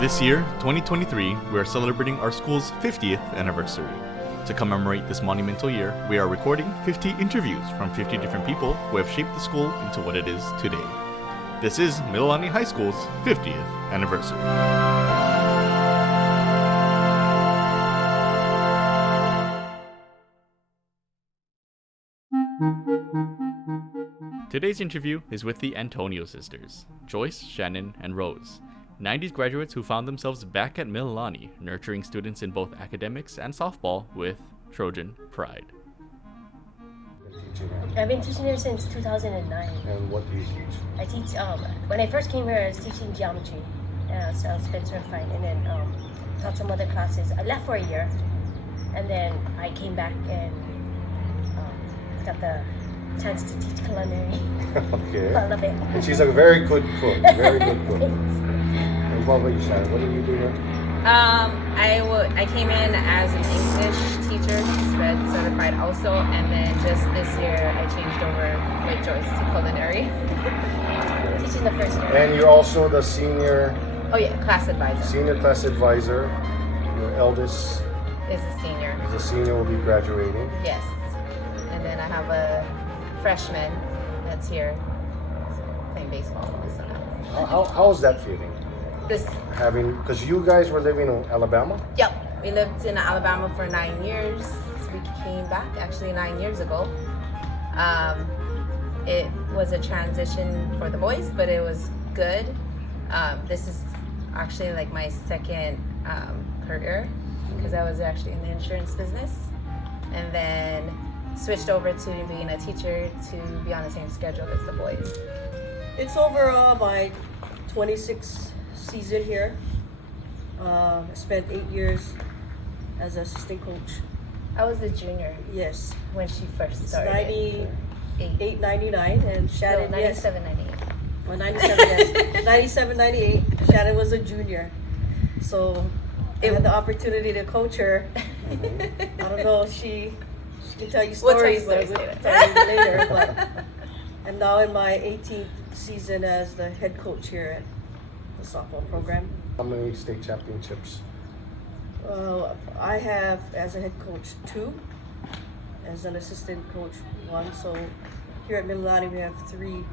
This year, 2023, we are celebrating our school's 50th anniversary. To commemorate this monumental year, we are recording 50 interviews from 50 different people who have shaped the school into what it is today. This is Mililani High School's 50th anniversary. Today's interview is with the Antonio sisters, Joyce, Shannon, and Rose. 90s graduates who found themselves back at Mililani, nurturing students in both academics and softball with Trojan Pride. I've been teaching here since 2009. And what do you teach? I teach, when I first came here, I was teaching geometry. So I was been certified, and then taught some other classes. I left for a year, and then I came back and got the chance to teach culinary. Okay. I love it. And she's a very good cook, very good cook. And what about you, Shannon? What do you do here? I came in as an English teacher, SPED certified also, and then just this year I changed over with Joyce to culinary. Teaching the first year. And you're also the senior Class advisor. Senior class advisor. Your eldest Is a senior. is a senior, will be graduating. Yes. And then I have a freshman that's here playing baseball also. How's that feeling? Because you guys were living in Alabama? Yep. We lived in Alabama for 9 years. We came back actually 9 years ago. It was a transition for the boys, but it was good. This is actually like my second career because I was actually in the insurance business, and then switched over to being a teacher to be on the same schedule as the boys. It's over my 26th season here. I spent 8 years as assistant coach. I was the junior Yes, when she first it's started. 98, 99, and Shannon, 97, 98. Well, 97, yes. 97, 98. Shannon was a junior. So I had the opportunity to coach her. I don't know if she can tell you stories, We'll tell you later. But I'm now in my 18th season as the head coach here at the softball program. How many state championships? I have, as a head coach, 2. As an assistant coach, 1. So here at Mililani, we have 3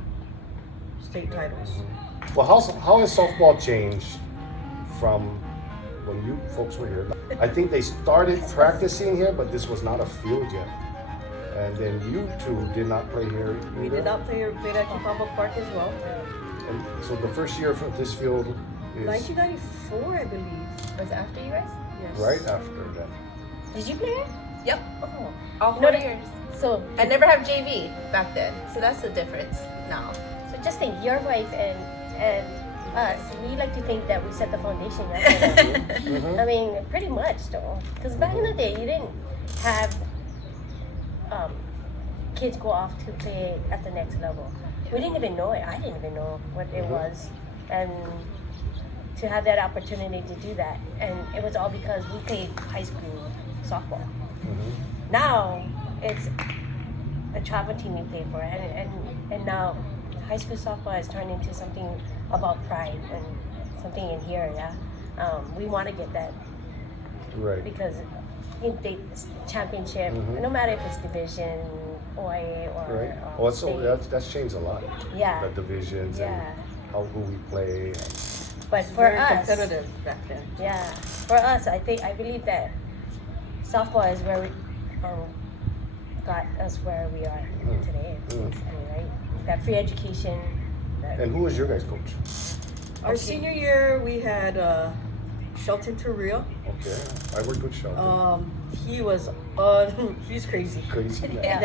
state titles. Well, how has softball changed from when you folks were here? I think they started practicing here, but this was not a field yet. And then you two did not play here either? We did not play here, played at Kipapa Park as well. And so the first year for this field is 1994, I believe. Was it after you guys? Yes. right after that. Did you play it? Yep. Oh. All No, 4 no. years. So, I never have JV back then, so that's the difference now. so just think, your wife and us, we like to think that we set the foundation. Right? I mean, pretty much, though. Because back in the day, you didn't have kids go off to play at the next level. We didn't even know it. I didn't even know what it was. And to have that opportunity to do that. And it was all because we played high school softball. Now, it's a travel team you play for. And now, high school softball has turned into something about pride and something in here, yeah. We want to get that Right. because they championship, no matter if it's division, OIA, or Right. Well, state. that's changed a lot. Yeah. The divisions and Yeah. who we play. But It's for very us, competitive back then. yeah, for us, I believe that softball is where we got us where we are today. Right? We've got free education. And who was your guys' coach? Our senior year, we had Shelton Terrell. Okay. I worked with Shelton. He was he's crazy. Crazy man. Yeah.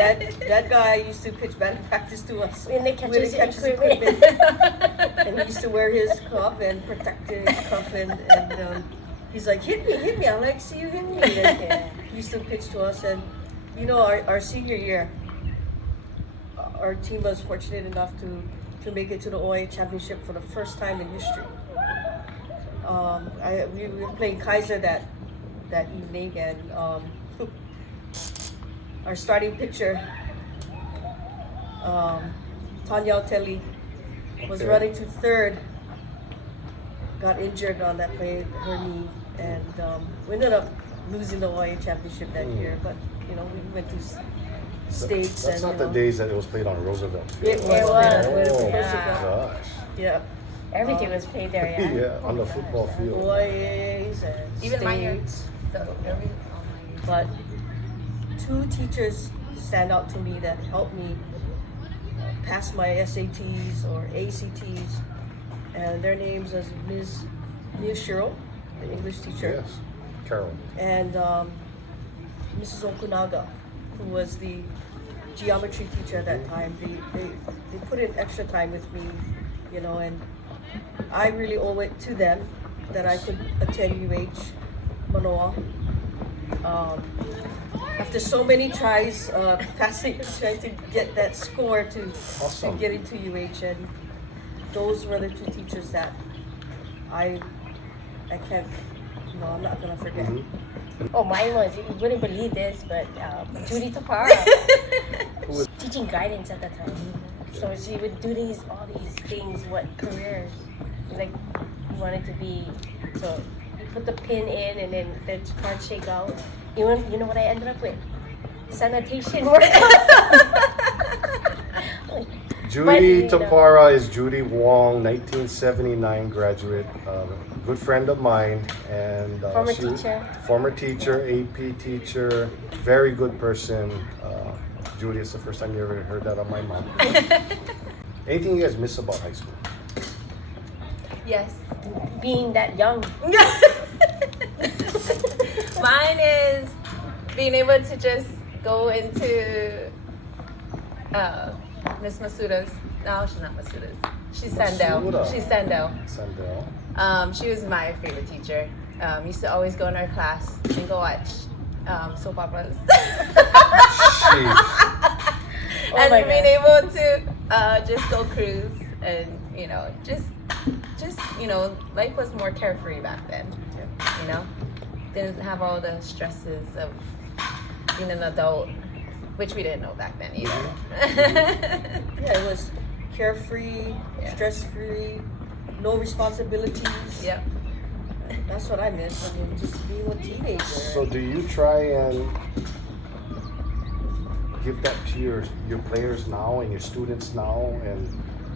That guy used to pitch batting practice to us. When they When he catch catches his equipment. and he used to wear his cup and protect his cup and he's like, hit me. I like to see you hit me. And he used to pitch to us, and you know, our senior year, our team was fortunate enough to make it to the OIA championship for the first time in history. We were playing Kaiser that evening, and our starting pitcher, Tanya Telly, was running to third, got injured on that play, her knee, and we ended up losing the Hawaii championship that year. But you know, we went to states. That's and, not the days that it was played on Roosevelt. It Field. was. Oh, Yeah. gosh. Yeah. Everything was played there, yeah. Yeah, on the football field. Hawaii's and Even my year. states. So every all my years. But two teachers stand out to me that helped me pass my SATs or ACTs, and their names is Ms. Shiro, the English teacher, Yes, Carol. and Mrs. Okunaga, who was the geometry teacher at that time. They put in extra time with me, you know, and I really owe it to them that I could attend UH Manoa. After so many tries, trying to get that score to Awesome. get into UH, and those were the two teachers that I can't, no, I'm not gonna forget. Oh, mine was, you wouldn't believe this, but Judy Tapara Who was teaching guidance at the time. So she would do all these things, what career, like you wanted to be. So you put the pin in and then the cards shake out. You know what I ended up with? Sanitation worker. Judy Tapara is Judy Wong, 1979 graduate, good friend of mine, and former teacher, AP teacher, very good person. Judy, it's the first time you ever heard that on my mom. Anything you guys miss about high school? Yes. Being that young. Mine is being able to just go into Miss Masuda's. No, she's not Masuda's. She's Sandel. Masuda. She's Sandel. Sandel. She was my favorite teacher. Used to always go in our class and go watch soap operas. And my being able to just go cruise and, just, life was more carefree back then, Didn't have all the stresses of being an adult, which we didn't know back then either. Yeah, it was carefree, stress-free, no responsibilities. Yep. That's what I miss. I mean, just being a teenager. So do you try and give that to your players now and your students now? And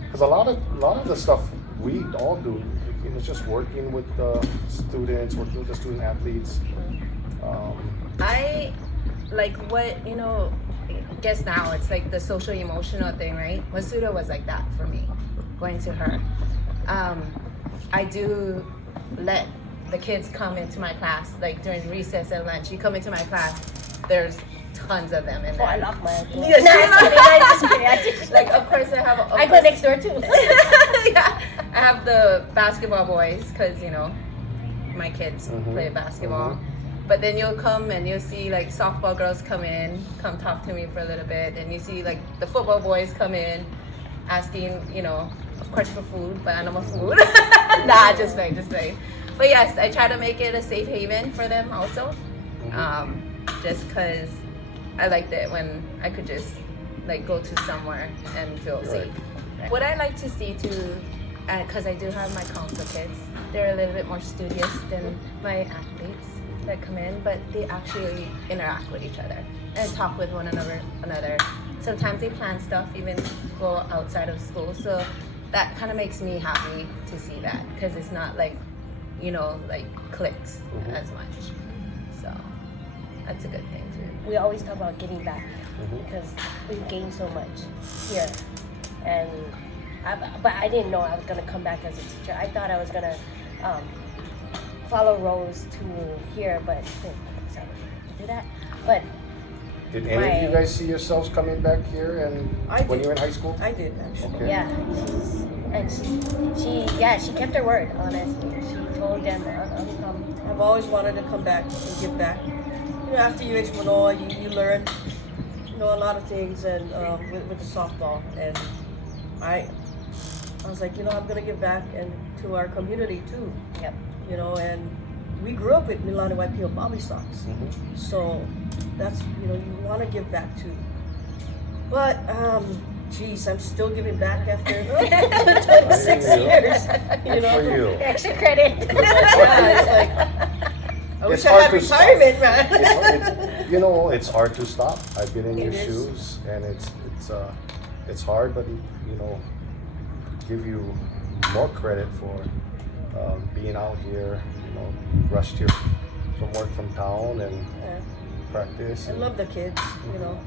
because a lot of the stuff we all do, it's just working with the students, working with the student athletes. I like what, guess now it's like the social emotional thing, right? Masuda was like that for me, going to her. I do let the kids come into my class, like during recess and lunch. You come into my class, there's tons of them in there. Oh, I love my kids. Yes, I just like, of course, I go next door too. Yeah, I have the basketball boys because my kids play basketball. But then you'll come and you'll see like softball girls come talk to me for a little bit, and you see like the football boys come in, asking of course for food, but animal food. Nah, just like. But yes, I try to make it a safe haven for them also, just because I liked it when I could just like go to somewhere and feel safe. What I like to see too, because I do have my council kids, they're a little bit more studious than my athletes that come in, but they actually interact with each other and talk with one another. Sometimes they plan stuff, even go outside of school. So that kind of makes me happy to see that, because it's not like, like cliques as much. So that's a good thing too. We always talk about getting back because we've gained so much here, and but I didn't know I was gonna come back as a teacher. I thought I was gonna follow Rose to here, but so do that. But Did any of you guys see yourselves coming back here and when you were in high school? I did, actually. Okay. yeah, she kept her word. Honestly, she told them I'll come. I've always wanted to come back and give back. After UH Manoa, you learn, a lot of things, and with the softball, and I was like, I'm gonna give back and to our community too. Yep. And we grew up with Mililani YPO Bobby Sox, so that's you want to give back too. But geez, I'm still giving back after 26 years. You Good for know? you. Extra credit. Yeah, it's like, I wish It's I hard had to stop. retirement, man. You know, it's hard to stop. I've been in It your is. shoes, and it's hard, but you know, give you more credit for being out here. You know, rushed here from work from town and Yeah. practice. I And, love the kids, you know.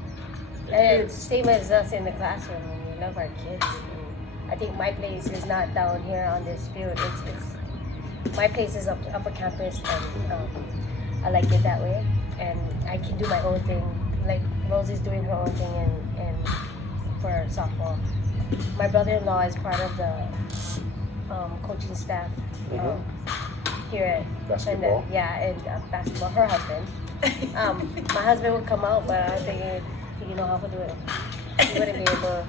The And kids. same as us in the classroom. We love our kids. And I think my place is not down here on this field. It's my place is up a campus, and I like it that way. And I can do my own thing. Like Rose is doing her own thing, and for softball. My brother-in-law is part of the coaching staff here at Basketball? basketball. Her husband. My husband would come out, but I was thinking, do you know how to do it? He wouldn't be able.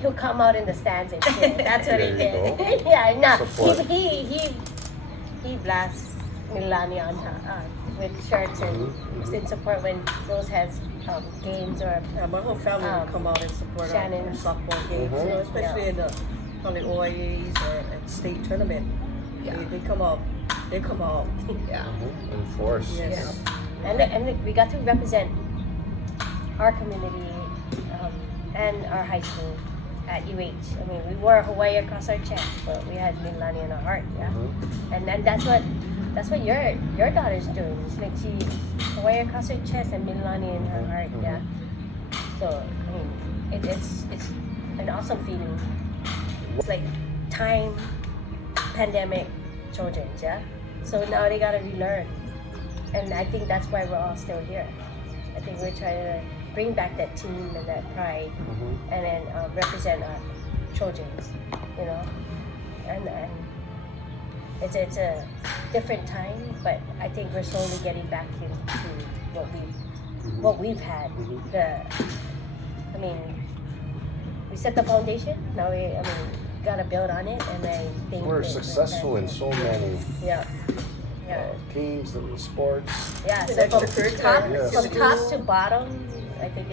He'll come out in the stands and cheer. That's what he There you did. Yeah, no, Support. he blasts Mililani on with shirts and just in support when Rose has games or Yeah, my whole family Um, would come out and support our Shannon. softball games, you know, especially in the probably OIAs or at state tournament. Yeah. They come out. They come out. Yeah. in force. Yes. and we got to represent our community and our high school at UH. I mean, we wore Hawaii across our chest, but we had Mililani in our heart, yeah. And then that's what your daughter's doing. It's like she Hawaii across her chest and Mililani in her heart, yeah. So I mean, it's an awesome feeling. It's like time, pandemic, children, yeah. So now they gotta relearn, and I think that's why we're all still here. I think we're trying to bring back that team and that pride, and then represent our children's, you know, and it's a different time, but I think we're slowly getting back into what we've had. I mean, we set the foundation. Now we gotta build on it, and I think We're successful in so many Yeah. Yeah. teams and sports. Yeah, An so from extracurricular top, Yes. from top to bottom, I think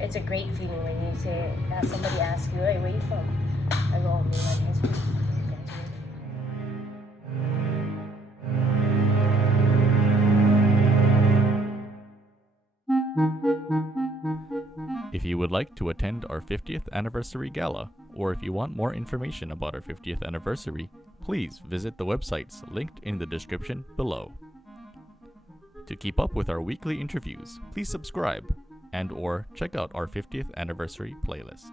it's a great feeling when you say somebody asks you, hey, where you from? I go, Mililani High School. If you would like to attend our 50th Anniversary Gala, or if you want more information about our 50th anniversary, please visit the websites linked in the description below. To keep up with our weekly interviews, please subscribe and/or check out our 50th anniversary playlist.